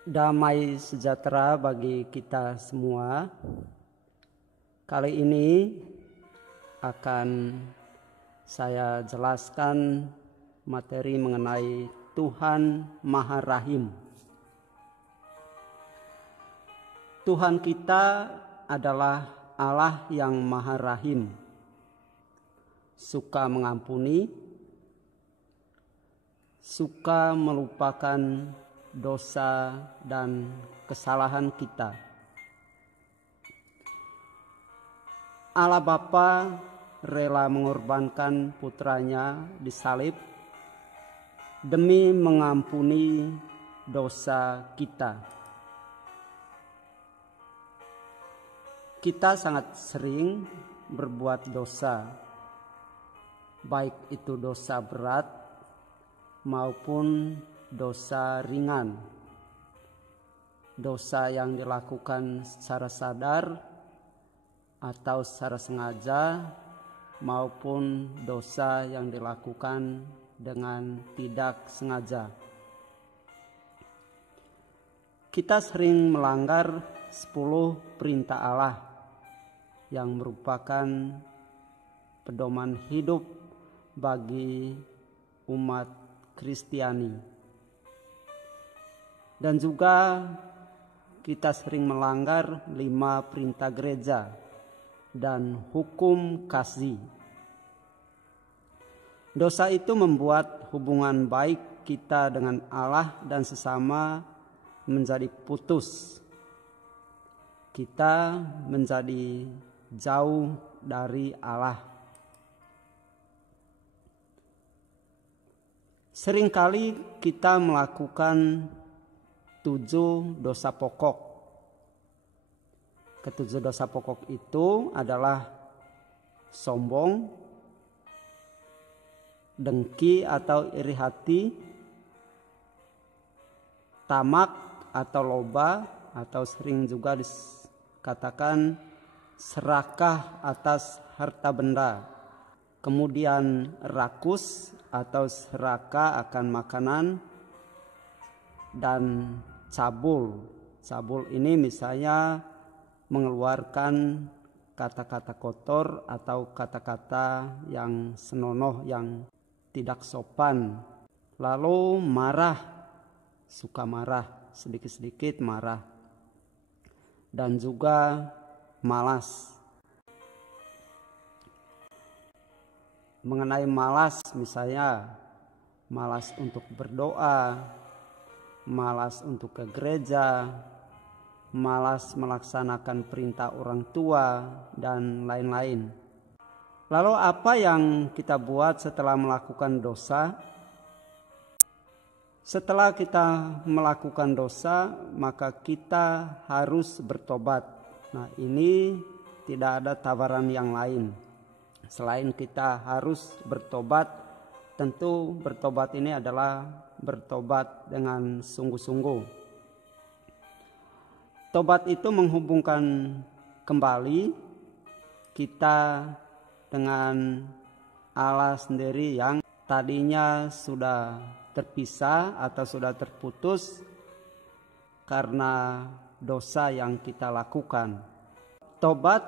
Damai sejahtera bagi kita semua. Kali ini akan saya jelaskan materi mengenai Tuhan Maha Rahim. Tuhan kita adalah Allah yang Maha Rahim, suka mengampuni, suka melupakan dosa dan kesalahan kita. Allah Bapa rela mengorbankan putranya di salib demi mengampuni dosa kita. Kita sangat sering berbuat dosa, baik itu dosa berat maupun dosa ringan, dosa yang dilakukan secara sadar atau secara sengaja, maupun dosa yang dilakukan dengan tidak sengaja. Kita sering melanggar 10 perintah Allah yang merupakan pedoman hidup bagi umat Kristiani. Dan juga kita sering melanggar 5 perintah gereja dan hukum kasih. Dosa itu membuat hubungan baik kita dengan Allah dan sesama menjadi putus. Kita menjadi jauh dari Allah. Seringkali kita melakukan 7 dosa pokok. Ketujuh dosa pokok itu adalah sombong, dengki atau iri hati, tamak atau loba, atau sering juga dikatakan serakah atas harta benda. Kemudian rakus atau serakah akan makanan, dan cabul. Cabul ini misalnya mengeluarkan kata-kata kotor atau kata-kata yang senonoh, yang tidak sopan. Lalu marah, suka marah, sedikit-sedikit marah. Dan juga malas. Mengenai malas misalnya, malas untuk berdoa, malas untuk ke gereja, malas melaksanakan perintah orang tua, dan lain-lain. Lalu apa yang kita buat setelah melakukan dosa? Setelah kita melakukan dosa, maka kita harus bertobat. Nah, ini tidak ada tawaran yang lain. Selain kita harus bertobat, tentu bertobat ini adalah bertobat dengan sungguh-sungguh. Tobat itu menghubungkan kembali kita dengan Allah sendiri yang tadinya sudah terpisah atau sudah terputus karena dosa yang kita lakukan. Tobat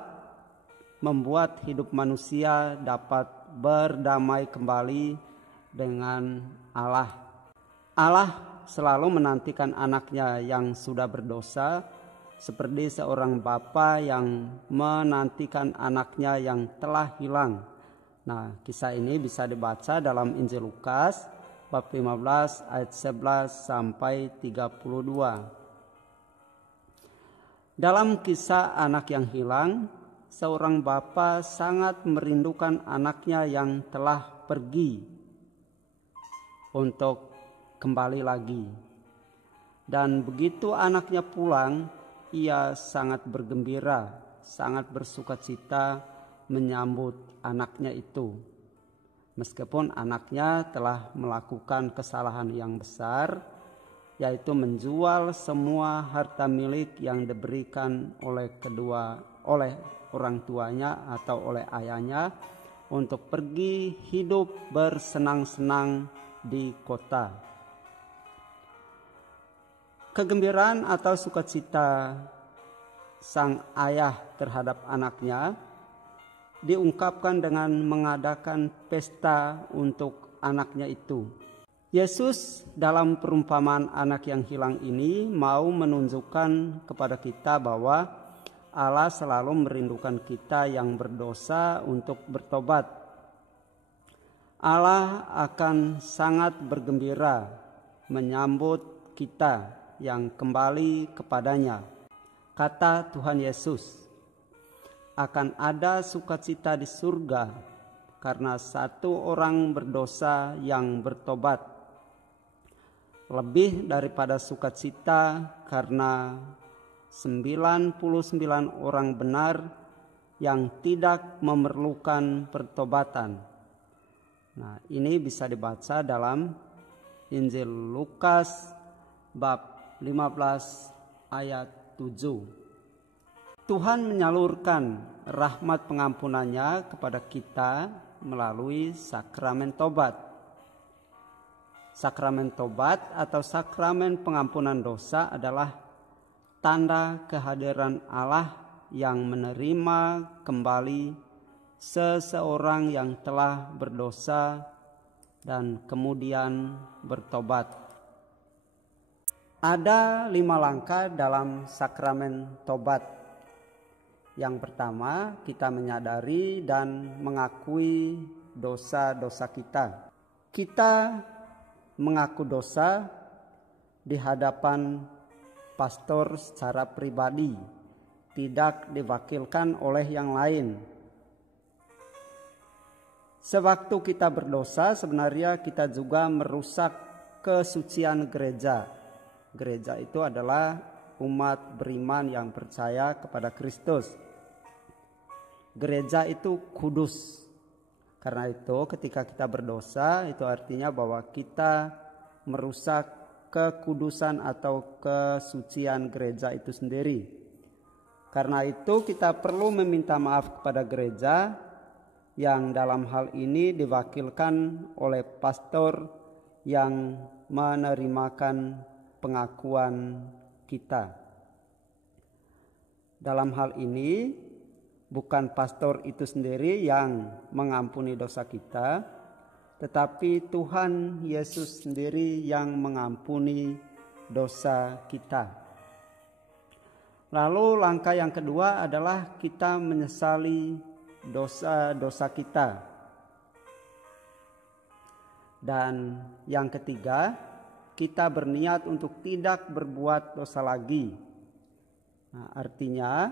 membuat hidup manusia dapat berdamai kembali dengan Allah. Allah selalu menantikan anaknya yang sudah berdosa, seperti seorang bapa yang menantikan anaknya yang telah hilang. Nah, kisah ini bisa dibaca dalam Injil Lukas bab 15 ayat 11 sampai 32. Dalam kisah anak yang hilang, seorang bapa sangat merindukan anaknya yang telah pergi untuk kembali lagi. Dan begitu anaknya pulang, ia sangat bergembira, sangat bersukacita menyambut anaknya itu. Meskipun anaknya telah melakukan kesalahan yang besar, yaitu menjual semua harta milik yang diberikan oleh orang tuanya atau oleh ayahnya untuk pergi hidup bersenang-senang di kota. Kegembiraan atau sukacita sang ayah terhadap anaknya diungkapkan dengan mengadakan pesta untuk anaknya itu. Yesus dalam perumpamaan anak yang hilang ini mau menunjukkan kepada kita bahwa Allah selalu merindukan kita yang berdosa untuk bertobat. Allah akan sangat bergembira menyambut kita yang kembali kepadanya. Kata Tuhan Yesus, akan ada sukacita di surga karena satu orang berdosa yang bertobat, lebih daripada sukacita karena 99 orang benar yang tidak memerlukan pertobatan. Nah, ini bisa dibaca dalam Injil Lukas bab 15 ayat 7. Tuhan menyalurkan rahmat pengampunannya kepada kita melalui sakramen tobat. Sakramen tobat atau sakramen pengampunan dosa adalah tanda kehadiran Allah yang menerima kembali seseorang yang telah berdosa dan kemudian bertobat. Ada 5 langkah dalam sakramen tobat. Yang pertama, kita menyadari dan mengakui dosa-dosa kita. Kita mengaku dosa di hadapan pastor secara pribadi, tidak diwakilkan oleh yang lain. Sewaktu kita berdosa, sebenarnya kita juga merusak kesucian gereja. Gereja itu adalah umat beriman yang percaya kepada Kristus. Gereja itu kudus. Karena itu ketika kita berdosa, itu artinya bahwa kita merusak kekudusan atau kesucian gereja itu sendiri. Karena itu kita perlu meminta maaf kepada gereja yang dalam hal ini diwakilkan oleh pastor yang menerimakan pengakuan kita. Dalam hal ini bukan pastor itu sendiri yang mengampuni dosa kita, tetapi Tuhan Yesus sendiri yang mengampuni dosa kita. Lalu langkah yang kedua adalah kita menyesali dosa-dosa kita. Dan yang ketiga, kita berniat untuk tidak berbuat dosa lagi. Nah, artinya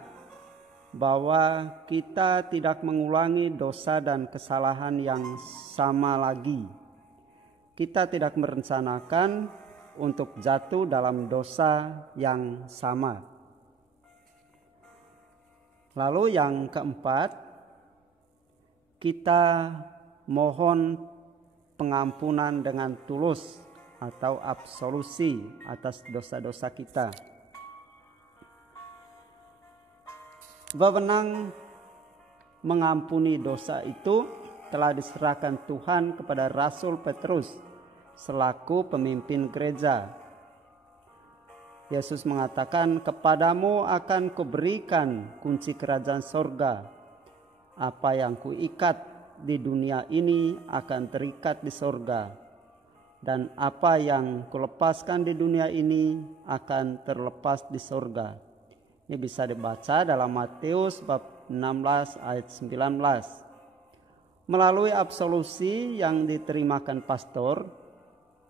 bahwa kita tidak mengulangi dosa dan kesalahan yang sama lagi. Kita tidak merencanakan untuk jatuh dalam dosa yang sama. Lalu yang keempat, kita mohon pengampunan dengan tulus atau absolusi atas dosa-dosa kita. Wewenang mengampuni dosa itu telah diserahkan Tuhan kepada Rasul Petrus selaku pemimpin gereja. Yesus mengatakan, kepadamu akan kuberikan kunci kerajaan sorga. Apa yang kuikat di dunia ini akan terikat di sorga. Dan apa yang kulepaskan di dunia ini akan terlepas di sorga. Ini bisa dibaca dalam Matius bab 16 ayat 19. Melalui absolusi yang diterimakan pastor,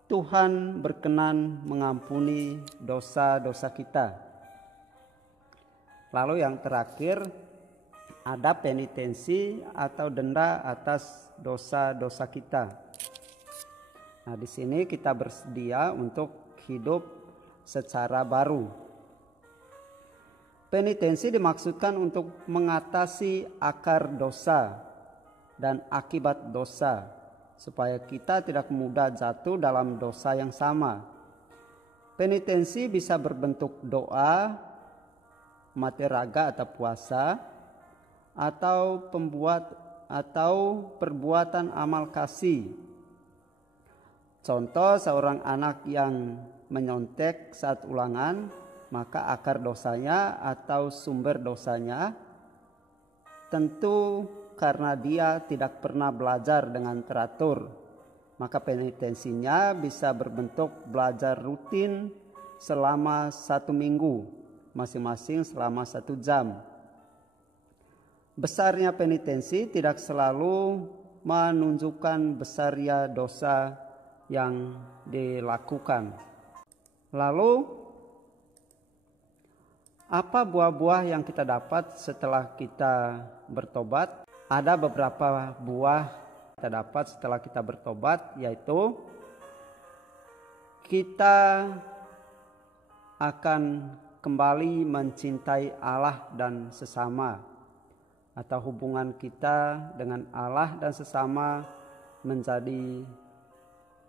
Tuhan berkenan mengampuni dosa-dosa kita. Lalu yang terakhir, ada penitensi atau denda atas dosa-dosa kita. Nah, di sini kita bersedia untuk hidup secara baru. Penitensi dimaksudkan untuk mengatasi akar dosa dan akibat dosa, supaya kita tidak mudah jatuh dalam dosa yang sama. Penitensi bisa berbentuk doa, mati raga atau puasa, atau perbuatan amal kasih. Contoh, seorang anak yang menyontek saat ulangan, maka akar dosanya atau sumber dosanya tentu karena dia tidak pernah belajar dengan teratur, maka penitensinya bisa berbentuk belajar rutin selama 1 minggu, masing-masing selama 1 jam. Besarnya penitensi tidak selalu menunjukkan besarnya dosa yang dilakukan. Lalu, apa buah-buah yang kita dapat setelah kita bertobat? Ada beberapa buah kita dapat setelah kita bertobat, yaitu kita akan kembali mencintai Allah dan sesama, atau hubungan kita dengan Allah dan sesama menjadi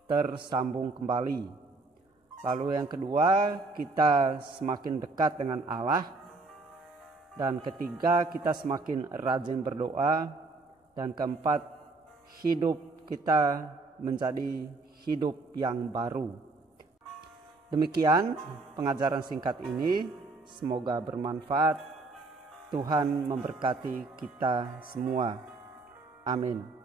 tersambung kembali. Lalu yang kedua, kita semakin dekat dengan Allah. Dan ketiga, kita semakin rajin berdoa. Dan keempat, hidup kita menjadi hidup yang baru. Demikian pengajaran singkat ini, semoga bermanfaat. Tuhan memberkati kita semua. Amin.